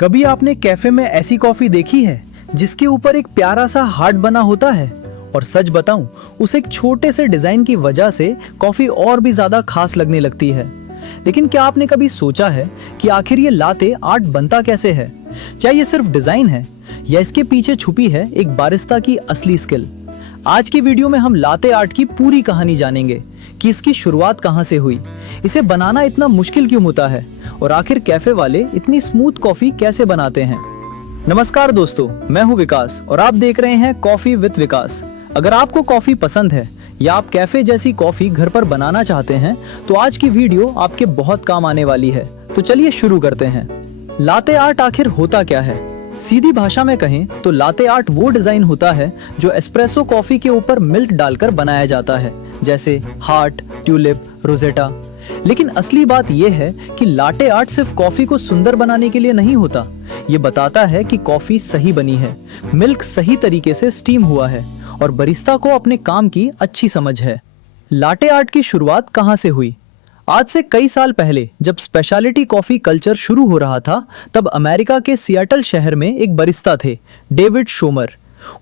कभी आपने कैफे में ऐसी कॉफी देखी है जिसके ऊपर एक प्यारा सा हार्ट बना होता है? और सच बताऊं, उस एक छोटे से डिजाइन की वजह से कॉफी और भी ज्यादा खास लगने लगती है। लेकिन क्या आपने कभी सोचा है कि आखिर ये लाते आर्ट बनता कैसे है? क्या ये सिर्फ डिजाइन है या इसके पीछे छुपी है एक बारिस्ता की असली स्किल? आज की वीडियो में हम लाते आर्ट की पूरी कहानी जानेंगे कि इसकी शुरुआत कहां से हुई, इसे बनाना इतना मुश्किल क्यों होता है और आखिर कैफे वाले इतनी स्मूथ कॉफी कैसे बनाते हैं। नमस्कार दोस्तों, मैं हूं विकास और आप देख रहे हैं कॉफी विद विकास। अगर आपको कॉफी पसंद है या आप कैफे जैसी कॉफी घर पर बनाना चाहते हैं तो आज की वीडियो आपके बहुत काम आने वाली है। तो चलिए शुरू करते हैं। लाते आर्ट आखिर होता क्या है? सीधी भाषा में कहें तो लाते आर्ट वो डिजाइन होता है जो एस्प्रेसो कॉफी के ऊपर मिल्क डालकर बनाया जाता है, जैसे हार्ट, ट्यूलिप, रोजेटा। लेकिन असली बात यह है कि लाटे आर्ट सिर्फ कॉफी को सुंदर बनाने के लिए नहीं होता। ये बताता है कि कॉफी सही बनी है, मिल्क सही तरीके से स्टीम हुआ है और बरिस्ता को अपने काम की अच्छी समझ है। लाटे आर्ट की शुरुआत कहां से हुई? आज से कई साल पहले जब स्पेशलिटी कॉफी कल्चर शुरू हो रहा था, तब अमेरिका के सियाटल शहर में एक बरिस्ता थे, डेविड शोमर।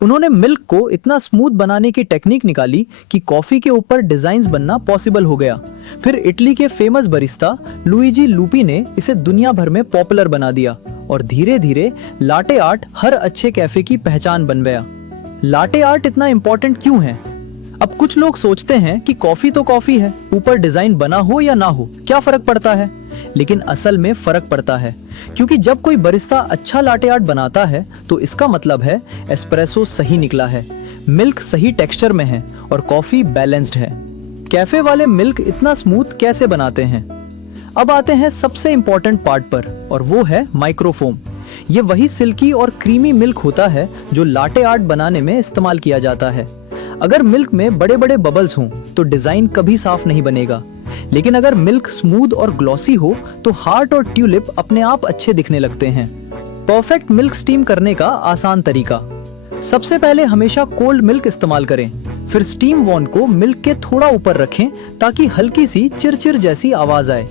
उन्होंने मिल्क को इतना स्मूथ बनाने की टेक्निक निकाली कि कॉफी के ऊपर डिजाइन्स बनना पॉसिबल हो गया। फिर इटली के फेमस बरिस्ता लुइजी लूपी ने इसे दुनिया भर में पॉपुलर बना दिया और धीरे धीरे लाटे आर्ट हर अच्छे कैफे की पहचान बन गया। लाटे आर्ट इतना इंपॉर्टेंट क्यों है? अब कुछ लोग सोचते हैं कि कॉफी तो कॉफी है, ऊपर डिजाइन बना हो या ना हो क्या फर्क पड़ता है? लेकिन असल में फर्क पड़ता है, क्योंकि जब कोई बरिस्ता अच्छा लाटे आर्ट बनाता है तो इसका मतलब है एस्प्रेसो सही निकला है, मिल्क सही टेक्सचर में है और कॉफी बैलेंस्ड है। कैफे वाले मिल्क इतना स्मूथ कैसे बनाते हैं? अब आते हैं सबसे इंपॉर्टेंट पार्ट पर, और वो है माइक्रोफोम। ये वही सिल्की और क्रीमी मिल्क होता है जो लाटे आर्ट बनाने में इस्तेमाल किया जाता है। अगर मिल्क में बड़े बड़े बबल्स हों तो डिजाइन कभी साफ नहीं बनेगा, लेकिन अगर मिल्क स्मूथ और ग्लॉसी हो तो हार्ट और ट्यूलिप अपने आप अच्छे दिखने लगते हैं। परफेक्ट मिल्क स्टीम करने का आसान तरीका। सबसे पहले हमेशा कोल्ड मिल्क इस्तेमाल करें, फिर स्टीम वॉन को मिल्क के थोड़ा ऊपर रखें ताकि हल्की सी चिरचिर जैसी आवाज आए।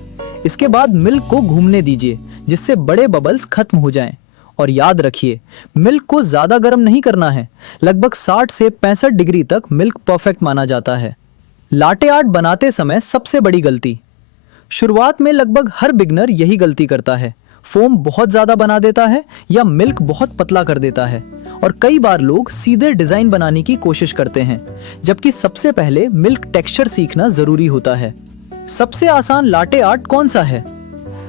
इसके बाद मिल्क को घूमने दीजिए जिससे बड़े बबल्स खत्म हो जाएं। और याद रखिए, मिल्क को ज्यादा गर्म नहीं करना है, लगभग 60 से 65 डिग्री तक मिल्क परफेक्ट माना जाता है। लाटे आर्ट बनाते समय सबसे बड़ी गलती। शुरुआत में लगभग हर बिगनर यही गलती करता है, फोम बहुत ज्यादा बना देता है या मिल्क बहुत पतला कर देता है। और कई बार लोग सीधे डिजाइन बनाने की कोशिश करते हैं, जबकि सबसे पहले मिल्क टेक्सचर सीखना जरूरी होता है। सबसे आसान लाटे आर्ट कौन सा है?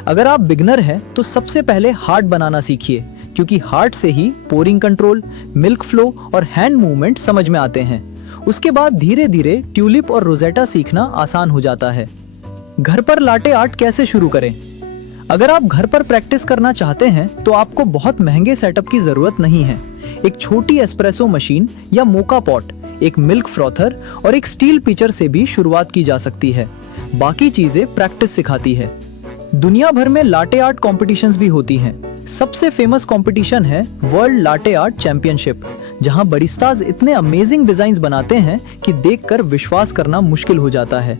अगर आप बिगनर हैं तो सबसे पहले हार्ट बनाना सीखिए, क्योंकि हार्ट से ही पोरिंग कंट्रोल, मिल्क फ्लो और हैंड मूवमेंट समझ में आते हैं। उसके बाद धीरे धीरे ट्यूलिप और रोजेटा सीखना आसान हो जाता है। घर पर लाटे आर्ट कैसे शुरू करें? अगर आप घर पर प्रैक्टिस करना चाहते हैं तो आपको बहुत महंगे सेटअप की जरूरत नहीं है। एक छोटी एस्प्रेसो मशीन या मोका पॉट, एक मिल्क फ्रॉथर और एक स्टील पिचर से भी शुरुआत की जा सकती है। बाकी चीजें प्रैक्टिस सिखाती है। दुनिया भर में लाटे आर्ट कॉम्पिटिशन्स भी होती हैं। सबसे फेमस कंपटीशन है वर्ल्ड लाटे आर्ट चैंपियनशिप, जहां बरिस्ताज इतने अमेजिंग डिजाइन्स बनाते हैं कि देखकर विश्वास करना मुश्किल हो जाता है।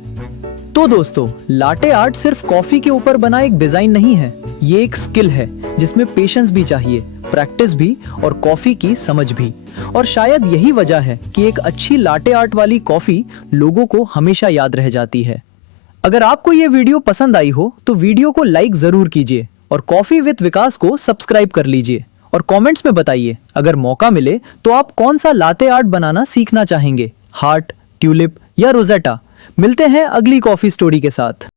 तो दोस्तों, लाटे आर्ट सिर्फ कॉफी के ऊपर बना एक डिजाइन नहीं है, ये एक स्किल है जिसमें पेशेंस भी चाहिए, प्रैक्टिस भी और कॉफी की समझ भी। और शायद यही वजह है कि एक अच्छी लाटे आर्ट वाली कॉफी लोगों को हमेशा याद रह जाती है। अगर आपको ये वीडियो पसंद आई हो तो वीडियो को लाइक जरूर कीजिए और कॉफी विद विकास को सब्सक्राइब कर लीजिए। और कमेंट्स में बताइए, अगर मौका मिले तो आप कौन सा लाते आर्ट बनाना सीखना चाहेंगे, हार्ट, ट्यूलिप या रोजेटा। मिलते हैं अगली कॉफी स्टोरी के साथ।